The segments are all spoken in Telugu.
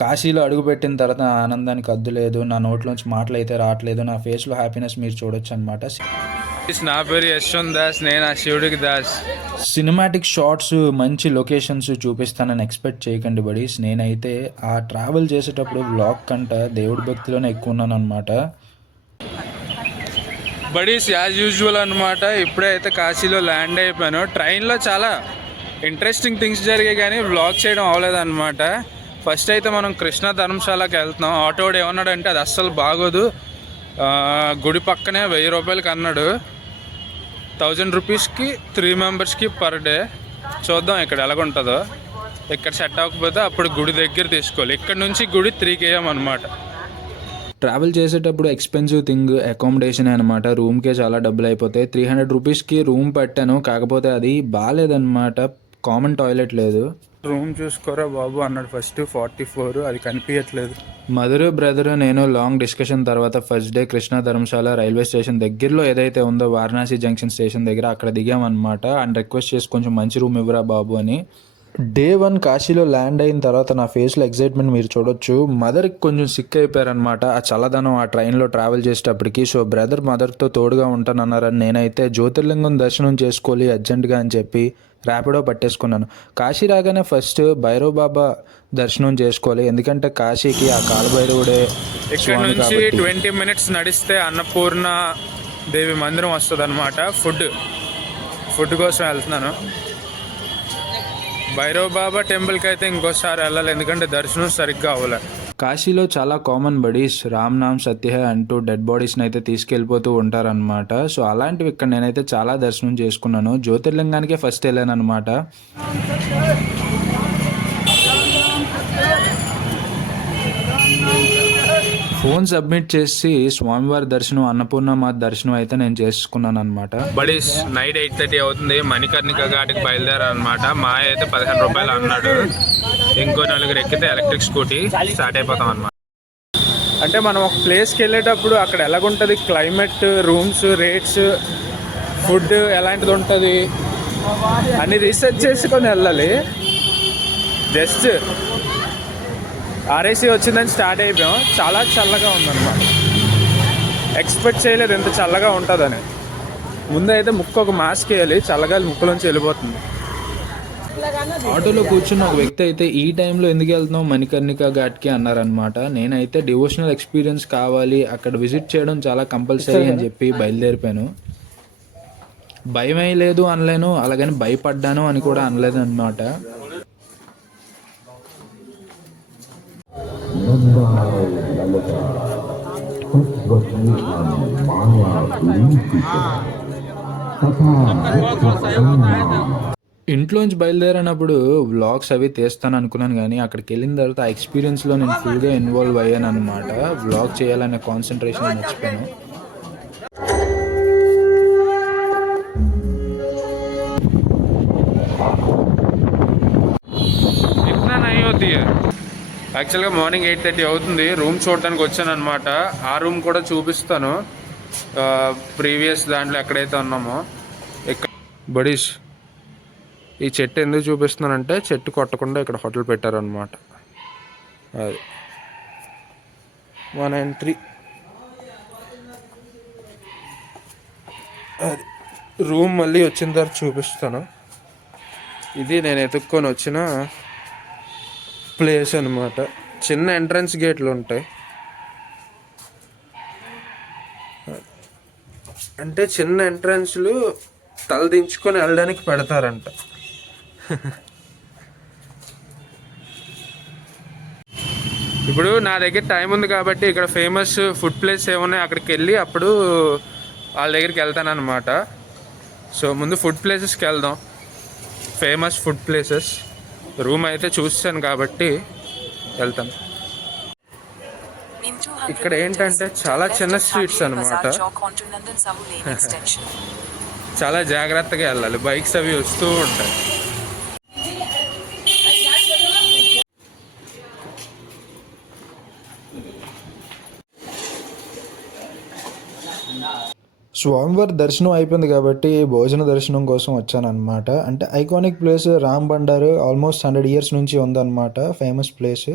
కాశీలో అడుగుపెట్టిన తర్వాత నా ఆనందానికి హద్దు లేదు. నా నోట్లోంచి మాటలైతే రావట్లేదు. నా ఫేస్‌లో హ్యాపీనెస్ మీరు చూడొచ్చనమాట. నా పేరు యశ్వంత్ దాస్, నేను ఆ శివుడికి దాస్. సినిమాటిక్ షాట్స్, మంచి లొకేషన్స్ చూపిస్తానని ఎక్స్‌పెక్ట్ చేయకండి బడీస్. నేనైతే ఆ ట్రావెల్ చేసేటప్పుడు వ్లాగ్ కంట దేవుడి భక్తిలోనే ఎక్కువ ఉన్నాననమాట. బడీస్ యాజ్ యూజువల్ అనమాట. ఇప్పుడే అయితే కాశీలో ల్యాండ్ అయిపోయాను. ట్రైన్లో చాలా ఇంట్రెస్టింగ్ థింగ్స్ జరిగాయి కానీ వ్లాగ్ చేయడం అవ్వలేదన్నమాట. ఫస్ట్ అయితే మనం కృష్ణ ధర్మశాలకి వెళ్తున్నాం. ఆటోడు ఏమన్నాడంటే అది అస్సలు బాగోదు, గుడి పక్కనే 1000 రూపాయలకి అన్నాడు. 1000 రూపీస్కి 3 మెంబర్స్కి పర్ డే. చూద్దాం ఇక్కడ ఎలాగుంటుందో. ఇక్కడ సెట్ అవ్వకపోతే అప్పుడు గుడి దగ్గర తీసుకోవాలి. ఇక్కడ నుంచి గుడి 3 km అనమాట. ట్రావెల్ చేసేటప్పుడు ఎక్స్పెన్సివ్ థింగ్ అకామిడేషన్ అనమాట. రూమ్కే చాలా డబ్బులు అయిపోతాయి. 300 రూపీస్కి రూమ్ పెట్టాను. కాకపోతే అది బాగాలేదన్నమాట. కామన్ టాయిలెట్ లేదు. రూమ్ చూసుకోరా బాబు అన్నాడు ఫస్ట్. 44 అది కనిపించట్లేదు. మదరు బ్రదరు నేను లాంగ్ డిస్కషన్ తర్వాత first day Krishna Dharamshala railway station దగ్గరలో ఏదైతే ఉందో వారణాసి జంక్షన్ స్టేషన్ దగ్గర అక్కడ దిగామన్నమాట. అండ్ రిక్వెస్ట్ చేసి కొంచెం మంచి రూమ్ ఇవ్వరా బాబు అని. డే 1 కాశీలో ల్యాండ్ అయిన తర్వాత నా ఫేస్లో ఎగ్జైట్మెంట్ మీరు చూడొచ్చు. మదర్కి కొంచెం సిక్ అయిపోయారనమాట ఆ చల్లదనం ఆ ట్రైన్లో ట్రావెల్ చేసేటప్పటికి. సో బ్రదర్ మదర్తో తోడుగా ఉంటానన్నారని నేనైతే జ్యోతిర్లింగం దర్శనం చేసుకోవాలి అర్జెంటుగా అని చెప్పి ర్యాపిడో పట్టేసుకున్నాను. కాశీ రాగానే ఫస్ట్ భైరవ్ బాబా దర్శనం చేసుకోవాలి. ఎందుకంటే కాశీకి ఆ కాలభైరవుడే ఇక్కడ నుంచి 20 minutes నడిస్తే అన్నపూర్ణ దేవి మందిరం వస్తుంది అనమాట. ఫుడ్ కోసం వెళ్తున్నాను. భైరవ్ బాబా టెంపుల్కి అయితే ఇంకోసారి వెళ్ళాలి, ఎందుకంటే దర్శనం సరిగ్గా అవ్వలే. కాశీలో చాలా కామన్ బడీస్ రామ్ నామ్ సత్య అంటూ డెడ్ బాడీస్ని అయితే తీసుకెళ్ళిపోతూ ఉంటారనమాట. సో అలాంటివి ఇక్కడ నేనైతే చాలా దర్శనం చేసుకున్నాను. జ్యోతిర్లింగానికే ఫస్ట్ వెళ్ళాను అనమాట. ఫోన్ సబ్మిట్ చేసి స్వామివారి దర్శనం అన్నపూర్ణమాత దర్శనం అయితే నేను చేసుకున్నాను అనమాట. బడీస్ నైట్ 8:30 అవుతుంది. మణికర్ణిక ఘాటికి బయలుదేరాలన్నమాట. మా అయితే 15 రూపాయలు అన్నాడు. ఇంకో 4 ఎక్కితే ఎలక్ట్రిక్ స్కూటీ స్టార్ట్ అయిపోతాం అనమాట. అంటే మనం ఒక ప్లేస్కి వెళ్ళేటప్పుడు అక్కడ ఎలాగుంటుంది, క్లైమేట్, రూమ్స్, రేట్స్, ఫుడ్ ఎలాంటిది ఉంటుంది అని రీసెర్చ్ చేసుకొని వెళ్ళాలి. జస్ట్ ఆర్ఏసీ వచ్చిందని స్టార్ట్ అయిపోయాం. చాలా చల్లగా ఉందన్నమాట. ఎక్స్పెక్ట్ చేయలేదు ఎంత చల్లగా ఉంటుందని. ముందైతే ముక్కు ఒక మాస్క్ వేయాలి, చల్లగాలి ముక్కులోంచి వెళ్ళిపోతుంది. ఆటోలో కూర్చున్న ఒక వ్యక్తి అయితే ఈ టైంలో ఎందుకు వెళ్తున్నావు మణికర్ణిక ఘాట్కి అన్నారనమాట. నేనైతే డివోషనల్ ఎక్స్పీరియన్స్ కావాలి, అక్కడ విజిట్ చేయడం చాలా కంపల్సరీ అని చెప్పి బయలుదేరిపోయాను. భయం లేదు అనలేను, అలాగని భయపడ్డాను అని కూడా అనలేదు అనమాట. ఇంట్లోంచి బయలుదేరినప్పుడు వ్లాగ్స్ అవి తీస్తాను అనుకున్నాను కానీ అక్కడికి వెళ్ళిన తర్వాత ఆ ఎక్స్పీరియన్స్లో నేను ఫుల్గా ఇన్వాల్వ్ అయ్యాను అనమాట. వ్లాగ్ చేయాలనే కాన్సన్ట్రేషన్ మర్చిపోయాను. యాక్చువల్గా మార్నింగ్ 8:30 అవుతుంది. రూమ్ చూడడానికి వచ్చాను అనమాట. ఆ రూమ్ కూడా చూపిస్తాను, ప్రీవియస్ దాంట్లో ఎక్కడైతే ఉన్నామో. ఇక్కడ బడీస్ ఈ చెట్టు ఎందుకు చూపిస్తున్నానంటే చెట్టు కొట్టకుండా ఇక్కడ హోటల్ పెట్టారనమాట. అది 193. అది రూమ్ మళ్ళీ వచ్చిన తర్వాత చూపిస్తాను. ఇది నేను ఎత్తుక్కొని వచ్చిన ప్లేస్ అనమాట. చిన్న ఎంట్రన్స్ గేట్లు ఉంటాయి. అంటే చిన్న ఎంట్రన్స్లు తలదించుకొని వెళ్ళడానికి పెడతారంట. ఇప్పుడు నా దగ్గర టైం ఉంది కాబట్టి ఇక్కడ ఫేమస్ ఫుడ్ ప్లేస్ ఏమున్నాయి అక్కడికి వెళ్ళి అప్పుడు వాళ్ళ దగ్గరికి వెళ్తాను అనమాట. సో ముందు ఫుడ్ ప్లేసెస్కి వెళ్దాం, ఫేమస్ ఫుడ్ ప్లేసెస్. రూమ్ అయితే చూసాను కాబట్టి వెళ్తాను. ఇక్కడ ఏంటంటే చాలా చిన్న స్ట్రీట్స్ అనమాట. చాలా జాగ్రత్తగా వెళ్ళాలి, బైక్స్ అవి వస్తూ ఉంటాయి. స్వామివారి దర్శనం అయిపోయింది కాబట్టి భోజన దర్శనం కోసం వచ్చానమాట. అంటే iconic place Ram Bandaru almost 100 years నుంచి ఉందన్నమాట. Famous place.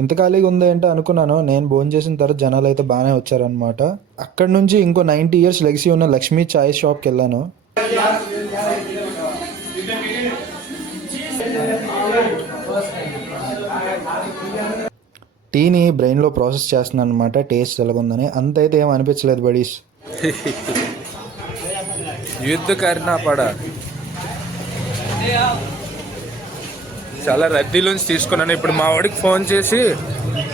ఇంత ఖాళీగా ఉందా ఏంటో అనుకున్నాను. నేను భోజనం చేసిన తర్వాత జనాలు అయితే బాగానే వచ్చారనమాట. అక్కడ నుంచి ఇంకో 90 years లెగసీ ఉన్న లక్ష్మీ చాయ్ షాప్కి వెళ్ళాను. టీని బ్రెయిన్లో ప్రాసెస్ చేస్తున్నాను అనమాట, టేస్ట్ ఎలాగుందని. అంత అయితే ఏం అనిపించలేదు బడీస్. యుద్ధ కర్నా పడ చాలా రద్దీలోంచి తీసుకున్నాను. ఇప్పుడు మా వాడికి ఫోన్ చేసి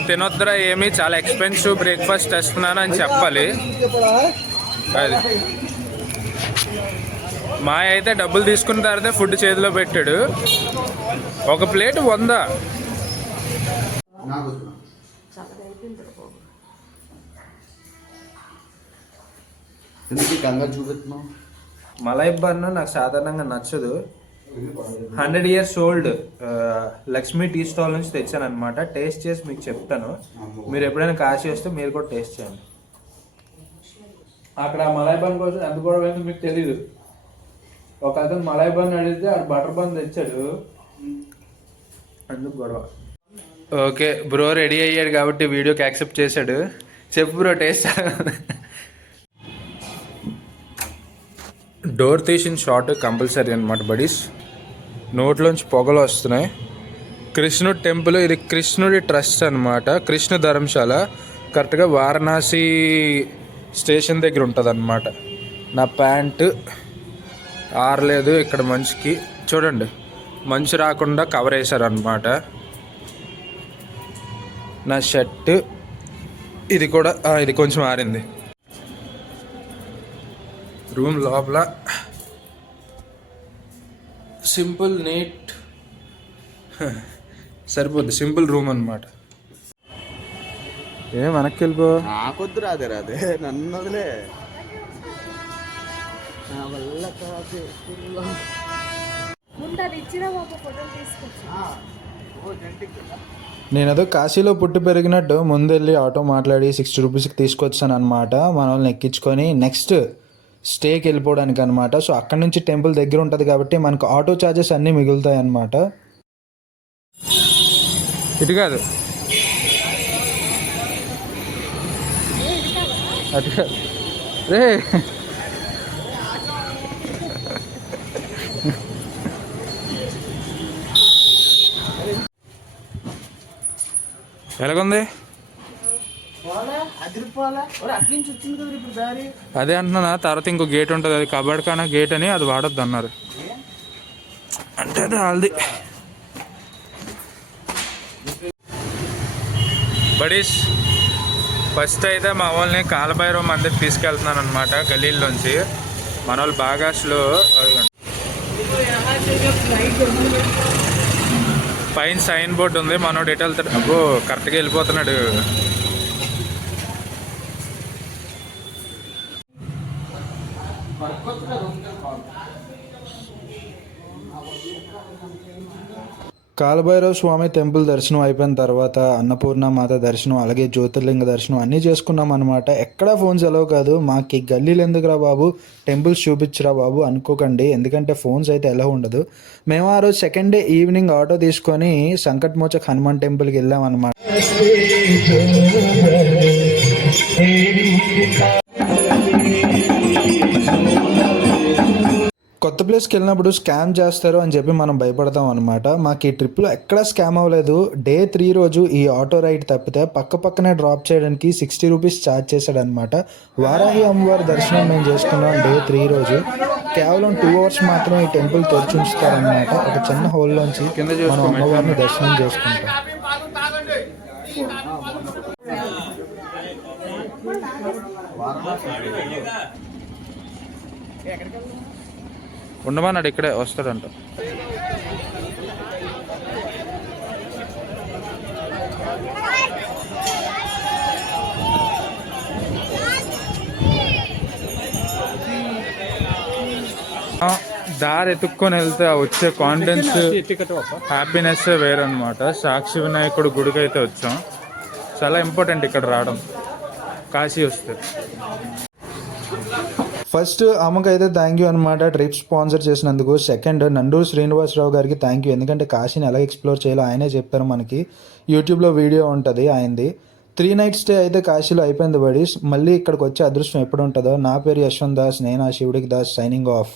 తినొద్దరా ఏమి చాలా ఎక్స్పెన్సివ్ బ్రేక్ఫాస్ట్ తెస్తున్నాను అని చెప్పాలి. అది మా అయితే డబ్బులు తీసుకున్న తర్వాత ఫుడ్ చేతిలో పెట్టాడు. ఒక ప్లేట్ 100. చూపెడుతున్నావు మలై బన్ నాకు సాధారణంగా నచ్చదు. 100 years old Lakshmi tea stall నుంచి తెచ్చాను అనమాట. టేస్ట్ చేసి మీకు చెప్తాను. మీరు ఎప్పుడైనా కాశీ వస్తే మీరు కూడా టేస్ట్ చేయండి. అక్కడ మలై బన్ కోసం ఎంత గొడవ అయిందో మీకు తెలీదు. ఒక అతను మలై బన్ అడిగితే ఆడు బటర్ బన్ తెచ్చాడు, అందుకు గొడవ. ఓకే బ్రో రెడీ అయ్యాడు కాబట్టి వీడియోకి యాక్సెప్ట్ చేశాడు. చెప్పు బ్రో టేస్ట్. డోర్ తీసిన షాట్ కంపల్సరీ అనమాట బడీస్. నోట్లోంచి పొగలు వస్తున్నాయి. కృష్ణుడి టెంపుల్ ఇది, కృష్ణుడి ట్రస్ట్ అనమాట, కృష్ణ ధర్మశాల. కరెక్ట్గా వారణాసి స్టేషన్ దగ్గర ఉంటుంది అనమాట. నా ప్యాంటు ఆరలేదు ఇక్కడ మంచుకి, చూడండి మంచు రాకుండా కవర్ వేశారనమాట. నా షర్ట్ ఇది కూడా ఇది కొంచెం ఆరింది. రూమ్ లోపల సింపుల్ నీట్ సరిపోద్ది, సింపుల్ రూమ్ అనమాట. వెనక్కి వెళ్ళిపో. నాకొద్దు రాదే నన్ను వదిలే. నా వల్ల కాదు. నేను ఏదో కాశీలో పుట్టి పెరిగినట్టు ముందెళ్ళి ఆటో మాట్లాడి 60 రూపీస్కి తీసుకొచ్చాను అనమాట. మన వాళ్ళని ఎక్కించుకొని నెక్స్ట్ స్టేకి వెళ్ళిపోవడానికి అనమాట. సో అక్కడ నుంచి టెంపుల్ దగ్గర ఉంటుంది కాబట్టి మనకు ఆటో ఛార్జెస్ అన్నీ మిగులుతాయి అన్నమాట. ఇటు కాదు అటు కాదు రే. ఎలాగుంది? అదే అంటున్నా. తర్వాత ఇంకో గేట్ ఉంటుంది, అది కబడ్ కానా గేట్ అని, అది వాడొద్దు అన్నారు. అంటే అది వాళ్ళది. బడీస్ ఫస్ట్ అయితే మా వాళ్ళని కాలభైరవ మందికి తీసుకెళ్తున్నాను అనమాట. గలీల్లోంచి మన వాళ్ళు బాగా స్లో. పైన సైన్ బోర్డు ఉంది, మనోడు ఎటు వెళ్తాడు. అబ్బో కరెక్ట్గా వెళ్ళిపోతున్నాడు. కాలభైరవ స్వామి టెంపుల్ దర్శనం అయిపోయిన తర్వాత అన్నపూర్ణ మాత దర్శనం, అలాగే జ్యోతిర్లింగ దర్శనం అన్నీ చేసుకున్నాం అనమాట. ఎక్కడా ఫోన్స్ ఎలవ్ కాదు. మాకు గల్లీలు ఎందుకురా బాబు, టెంపుల్స్ చూపించరా బాబు అనుకోకండి, ఎందుకంటే ఫోన్స్ అయితే ఎలా ఉండదు. మేము ఆ రోజు సెకండ్ డే ఈవినింగ్ ఆటో తీసుకొని సంకట్మోచక్ హనుమాన్ టెంపుల్కి వెళ్ళాం అనమాట. కొత్త ప్లేస్కి వెళ్ళినప్పుడు స్కామ్ చేస్తారు అని చెప్పి మనం భయపడతాం అనమాట. మాకు ఈ ట్రిప్లో ఎక్కడా స్కామ్ అవ్వలేదు. డే 3 రోజు ఈ ఆటో రైడ్ తప్పితే పక్కనే డ్రాప్ చేయడానికి 60 రూపీస్ ఛార్జ్ చేశాడనమాట. వారాహి అమ్మవారి దర్శనం మేము చేసుకున్నాం డే 3 రోజు. కేవలం 2 hours మాత్రమే ఈ టెంపుల్ తెరిచి ఉంచుతారనమాట. ఒక చిన్న హోల్లోంచి మనం అమ్మవారిని దర్శనం చేసుకుంటాం. ఉండమన్నాడు, ఇక్కడే వస్తాడంట. దారి ఎత్తుక్కొని వెళ్తే వచ్చే కాన్ఫిడెన్స్, హ్యాపీనెస్ వేరనమాట. సాక్షి వినాయకుడు గుడికి అయితే వచ్చాం. చాలా ఇంపార్టెంట్ ఇక్కడ రావడం కాశీ వస్తే. ఫస్ట్ ఆమెకైతే థ్యాంక్ యూ అనమాట ట్రిప్ స్పాన్సర్ చేసినందుకు. సెకండ్ నండూరు శ్రీనివాసరావు గారికి థ్యాంక్ యూ, ఎందుకంటే కాశీని ఎలా ఎక్స్ప్లోర్ చేయాలో ఆయనే చెప్పారు మనకి. యూట్యూబ్లో వీడియో ఉంటుంది ఆయనది. 3 nights స్టే అయితే కాశీలో అయిపోయింది బడీస్. మళ్ళీ ఇక్కడికి వచ్చే అదృష్టం ఎప్పుడు ఉంటుందో. నా పేరు యశ్వంత్ దాస్, నేను ఆ శివుడికి దాస్, సైనింగ్ ఆఫ్.